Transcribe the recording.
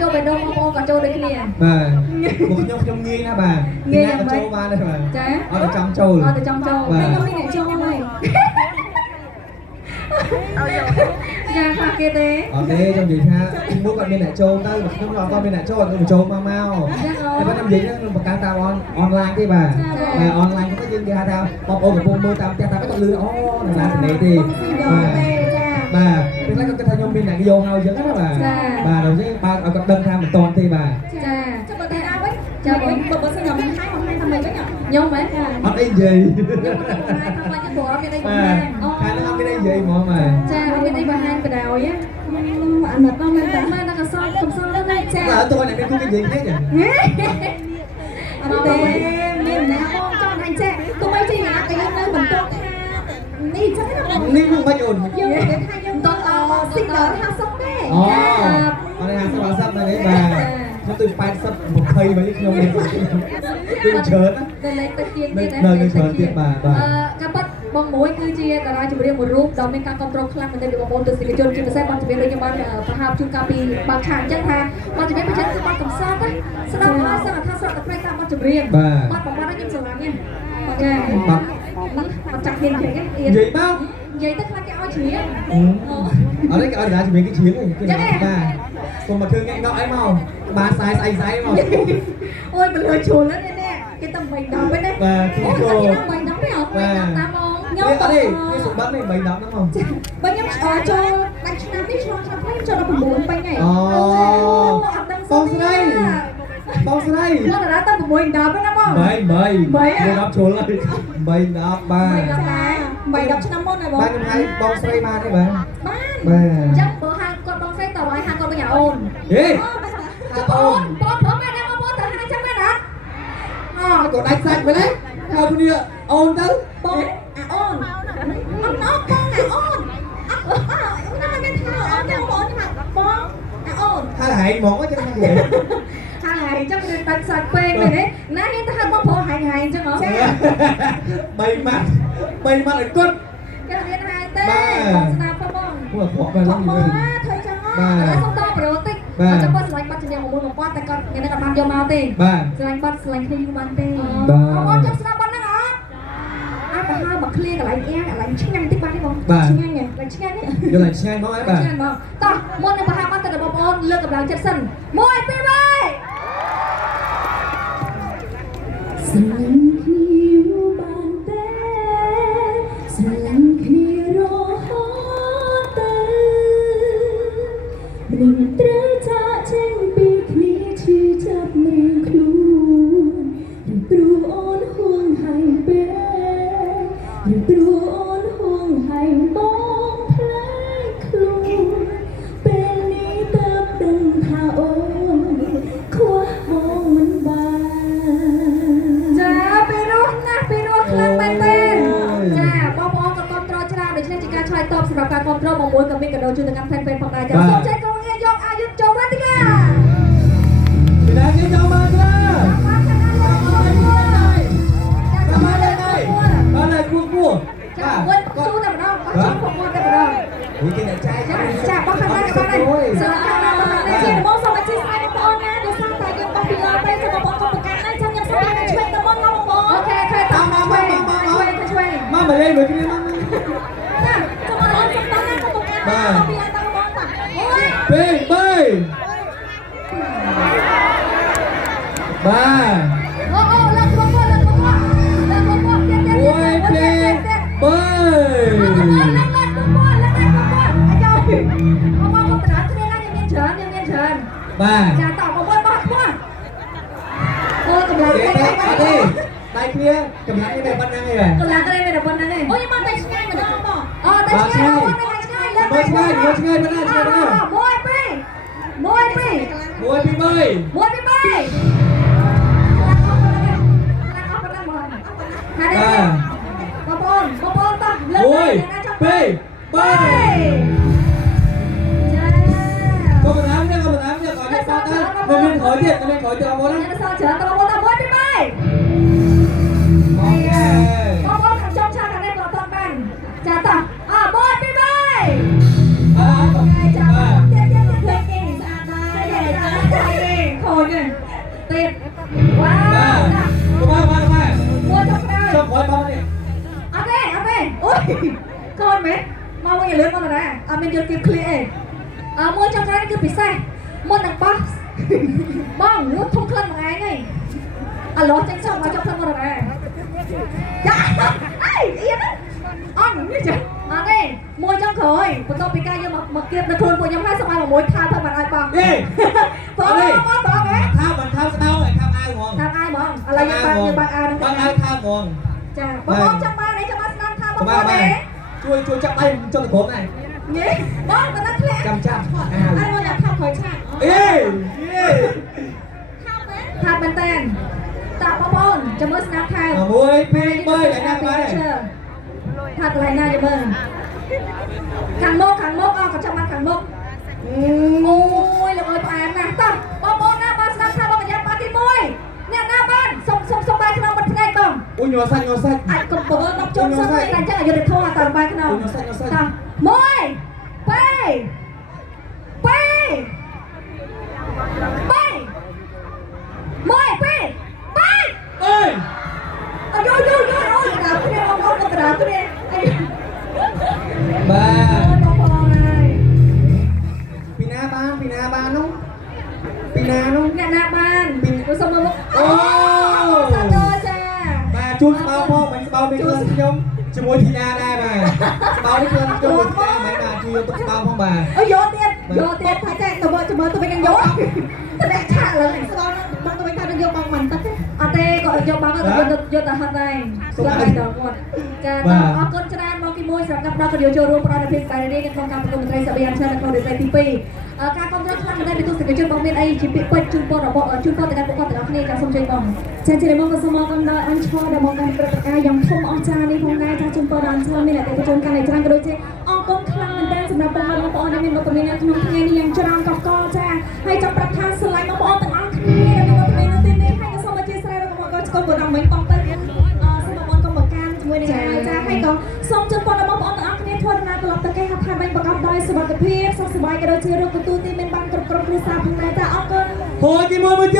ចូលបេះដូងបងប្អូនក៏ចូលដូចគ្នាបាទមកខ្ញុំងាយណាបាទងាយក៏ចូលបានដែរបាទចាអត់ទៅចំចូលអត់ទៅចំចូលខ្ញុំមានអ្នកចូលហើយចាខ្លះគេទេអត់ទេខ្ញុំនិយាយថាមុខគាត់មានអ្នកចូលទៅខ្ញុំអត់មានអ្នកចូលខ្ញុំចូលមកតែខ្ញុំនិយាយខ្ញុំបង្កើតតាមអនឡាញទេបាទអនឡាញទៅយើងគេហៅថាបងប្អូនកំពុងមើលតាមផ្ទះតាមទៅលឺអូនៅណាទៅទេបាទពេលខ្លះគាត់គិតថាខ្ញុំមានអ្នកយកហើយអញ្ចឹងណាបាទបាទដល់យើងបើឲ្យគាត់ដឹងថាមិនតន់ទេបាទចាចាំបើតែដល់វិញចាំវិញបើសិនខ្ញុំមិនហើយមិនថាមិនវិញខ្ញុំហ៎អត់អីនិយាយខ្ញុំមិនថាខ្លាចខ្ញុំព្រោះអត់មានអីបង្ហាញខាងនោះអត់មានអីនិយាយហ្មងបាទចាអត់មានអីបង្ហាញបដ ாய் អាណិតដល់មែនតែមកដល់កសលកំសល់ទៅចាបាទតើអ្នកមានគូគេនិយាយទេចាអត់ទេមានណាបងចង់អញចេះទោះបីជាអាគេយើងនៅបន្ទប់ថានេះចឹងនេះមិនបាច់អូនយើងនិយាយថាយើងតស៊ីដល់50ទេអូអត់50ហ្នឹងឯងបាទខ្ញុំទៅ80 20វិញខ្ញុំមានគឺច្រើនណាលេខទៅទៀតទៀតនៅច្រើនទៀតបាទការប៉ាត់បងមួយគឺជាតារាចម្រៀងមួយរូបដែលមានការគ្រប់គ្រងខ្លាំងមែនទែនពីបងប្អូនទស្សនិកជនជាពិសេសបទចម្រៀងដូចខ្ញុំបានបង្ហាញជូនកាលពីបាត់ឆានអញ្ចឹងថាបទចម្រៀងប្រចាំគឺបទកំសត់ណាស្ដាប់ហើយសឹងថាស្រក់តែព្រៃតាមបទចម្រៀងបទបំផាត់ខ្ញុំស្រឡាញ់ណាចាបាត់ចាក់ហ៊ានជ្រៀងនិយាយមកនិយាយទៅខ្លាចគេឲ្យជ្រៀងអត់ទេគេឲ្យតារាចម្រៀងគេជ្រៀងគេបាទសូមមកធ្វើងាកដកអីមកបាទស្អីមកអូយបលឺជ្រុលណាស់នេះគេតែ3 10វិញណាបាទអូយគេតែ3 10ទេអត់3 10តាមបងខ្ញុំអត់ទេគេសម្បត្តិនេះ3 10ហ្នឹងមកបើខ្ញុំចូលដាច់ឆ្នាំនេះឆ្លងឆ្នាំខ្ញុំចូលដល់9ពេញហើយអូអត់ដឹងបងស្រីបងស្រីមកដល់តែ6 10ហ្នឹងណាបង10ជ្រុលហើយ3 10បាទ3 10ឆ្នាំមុនហើយបងបាទខ្ញុំហៅបងស្រីបានទេបាទបាទអញ្ចឹងបើហៅគាត់បងស្រីតើឲ្យហៅគាត់វិញអូនហេបងព្រមមែនទេបងប្អូនតើហៅអញ្ចឹងមែនអត់គាត់ដាច់សាច់មែនទេហៅគ្នាអូនទៅបងអូនអត់បងអូនណាមានថាអូនចាំបងនេះមកបងអូនហៅហែងហ្មងចឹងហ្នឹងហៅហែងចឹងមានដាច់សាច់ពេកមែនទេណាហ៊ានទៅហៅបងប្រុសហែងអញ្ចឹងហ៎3ម៉ាត់ឲ្យគាត់គេរៀនហៅទេបងស្ដាប់ផងបងពួកពួកបែបហ្នឹងធ្វើចឹងហ៎សុំតប្រូតិចអញ្ចឹងបើស្រឡាញ់បាត់ជំនាញមួយបំផាត់តែគាត់គេនឹងអត់បានយកមកទេស្រឡាញ់បាត់ស្រឡាញ់គ្នាយូរបានទេបងចង់ស្ដាប់បាត់ហ្នឹងអត់អាចទៅហៅមកឃ្លៀកន្លែងអៀងកន្លែងឆ្ងាញ់តិចបានទេបងឆ្ងាញ់ហ៎កន្លែងឆ្ងាញ់នេះយកឡើងឆ្ងាញ់មកហើយបាទឆ្ងាញ់មកតោះមុននឹងបង្ហាញបាត់ទៅបងប្អូនលើកកម្លាំងចិត្តសិន1 2 3ស្រឡាញ់គ្នាយូរបានទេស្រឡាញ់គ្នារហូតទៅមិនត្រូវចាក់ចេញពីគ្នាឈឺចាប់នឹងខ្លួនឬព្រោះអូនហួងហែងពេកឬព្រោះអូនហួងហែងបងផ្លែខ្លួនពេលនេះតើដឹងថាអូនខ្វះបងមិនបានចាពីរោះណាស់ពីរោះខ្លាំងមែនទេចាបងប្អូនក៏គ្រប់ត្រច្រើនដូច្នេះជាការឆ្លើយតបសម្រាប់ការគ្រប់ត្របងមួយក៏មានកាដូជូនទៅកាន់ fan page ផងដែរចាសូមចែកក្រុមងារយកអាយុចូលវេទិកាពីណាគេចូលមកចាបាទគួរចាវិញស៊ូតែម្ដងបាទជួបពួកតែម្ដងនេះគេអ្នកចែកចាបងខាងណាបងដែរសូមខាងណាបងដែរជាបងសូមអធិស្ឋានបងប្អូនណាដោយសារតែយើងបងពីលើពេលសូមបងកុំប្រកាន់ណាចាំខ្ញុំសូមតែឆ្វេងទៅបងបងអូខេតោះមកឆ្វេងមកមកលេងមួយគ្នាមកចាចាំបងអូនសុំតាណាកុំប្រកាន់ណាពីឲ្យទៅបងតា1 2 3បាទអូលើកបងទៀតទៀត1 2 3បាទចាតបងប្អូនបោះខ្ពស់អូកម្លាំងទេទេដៃគ្នាកម្លាំងនេះតែប៉ុណ្្នឹងឯងកម្លាំងនេះតែប៉ុណ្្នឹងឯងអូយមកតែឆ្ងាយម្ដងបងអូតែឆ្ងាយអូតែឆ្ងាយលើកឆ្ងាយប៉ុណ្ណាឆ្ងាយប៉ុណ្ណា1 2 1 2 3 1 2 3បងប្អូនតោះលើក1 2 3ក៏មិនតាមទៀតក៏មិនតាមទៀតអត់មានសោតទៅមានក្រោយទៀតបងប្អូនណាសោតច្រើនបងប្អូន1 2 3អូខេបងប្អូនខាងចុងឆាខាងនេះក៏អត់បានចាតោះ1 2 3អូខេចាទៀតគេស្អាតដែរ rồi nè tiền wow បាទកុំមក mua trong đây ចុះក្រោយបងនេះ ăn đi ôi con mẹ mau bây giờ lớn con rồi nè mình vô kịp clear mua trong đây cứ bị sai mua đằng box bong nước thông khăn một ngày này lót tránh xong vào trong thân con rồi nè dạ ai yên á ăn như chứ đi mua trong khởi một tô pika nhưng mà kia được luôn của nhóm hai xong ai mà mối tha thôi mà ai bằng នេះ bỏ bỏ mẹ ថាមិនថាស្ដៅឲ្យថាអាវហ្មង tham ai mong là như bạn ao បងអាវថាហ្មង chà bong trong ba đấy cho bác nan tham កុំ bong មក đấy ជួយចាប់ដៃចុះទៅក្រុមនេះ nhỉ bong tao đang lẹ ចាំចាប់អាវ ai mau nhập tham khỏi chả អេ tham bên tên tạo bong cho bác nan tham 1 2 3ឲ្យណាបានទេ thật lại na cho mừng khẳng mốc có trong ban khẳng mốc ôi là ơi toàn nè tao bong na bác nan tham bong nhập ba cái môi nè na ban xong bay cái nào bật ngay bong អូញ៉សាច់ អាចកុំបើដល់ជុំសឹងតែអញ្ចឹងឲ្យយកទៅធោះតាមបាយក្នុង អូញ៉សាច់ តោះ1 2 3 3 អើយ អើយយអូយដល់គ្នាបងទៅដល់គ្នាអី បាទ បងបងហើយ ពីណាបាននោះពីណានោះ អ្នកណាបានទៅសុំមក អូ សាទរចា បាទជួនស្បោផងមិនស្បោនេះខ្លួនខ្ញុំជាមួយធីតាដែរបាទស្បោនេះខ្លួនខ្ញុំមួយធីតាមិនបាទជួយយកទុកស្បោផងបាទ អូយកទៀតថាចេះទៅមើលទៅវិញនឹងយកតែអ្នកឆាកឡើងស្គាល់បងទៅវិញថានឹងយកបងមិនទឹកអត់ទេក៏យកបងទៅយកទៅហត់ដែរស្គាល់ហើយដល់គាត់ចាអរគុណច្រើនមកទី1សម្រាប់ដល់ក៏យកចូលរួមប្រតិភិស្បាយនេះក្នុងកម្មវិធីមន្ត្រីសភាអន្តរជាតិក្នុងវិស័យទី2ការគ្រប់គ្រងខ្លាំងមែនទែនពីទស្សនិកជនបងមានអីជាពាក្យពេចន៍ជូនពររបស់ជូនពរទៅកាន់ពួកគាត់ទាំងអស់គ្នាចាសូមជួយបងចាជាមកសូមមកកាន់ដល់អញ្ឆរដែលមកកាន់ព្រឹត្តិការណ៍យ៉ាងធំអស្ចារ្យនេះផងដែរចាជូនពរដល់អញ្ឆរមានអតិថិជនកាន់តែច្រើនក៏ដូចជាអរគុណខ្លាំងមែនទែនសម្រាប់បងប្អូនដែលមានវត្តមាននៅក្នុងថ្ងៃនេះយ៉ាងច្រើនកកកចាហើយចង់ប្រាប់ថាស្រឡាញ់បងប្អូនទាំងអស់គ្នាដែលមានវត្តមាននៅទីនេះហើយក៏សូមអធិស្ឋានរបស់បងស្គមក៏ដល់មិញបងទៅសូមបងប្អូនកុំប្រកាន់ជាមួយនឹងចាហើយក៏សូមជូនពរដល់បងប្អូនទាំងអស់គ្នាធ្វើដំណើរត្រឡប់ទៅគេហដ្ឋានវិញប្រកបដោយសុវត្ថិភាពសុខសប្បាយក៏ដូចជារកទទួលទីមានបានគ្រប់គ្រួសារផងដែរចាអរគុណ ហូរជាមួយមួយទៀត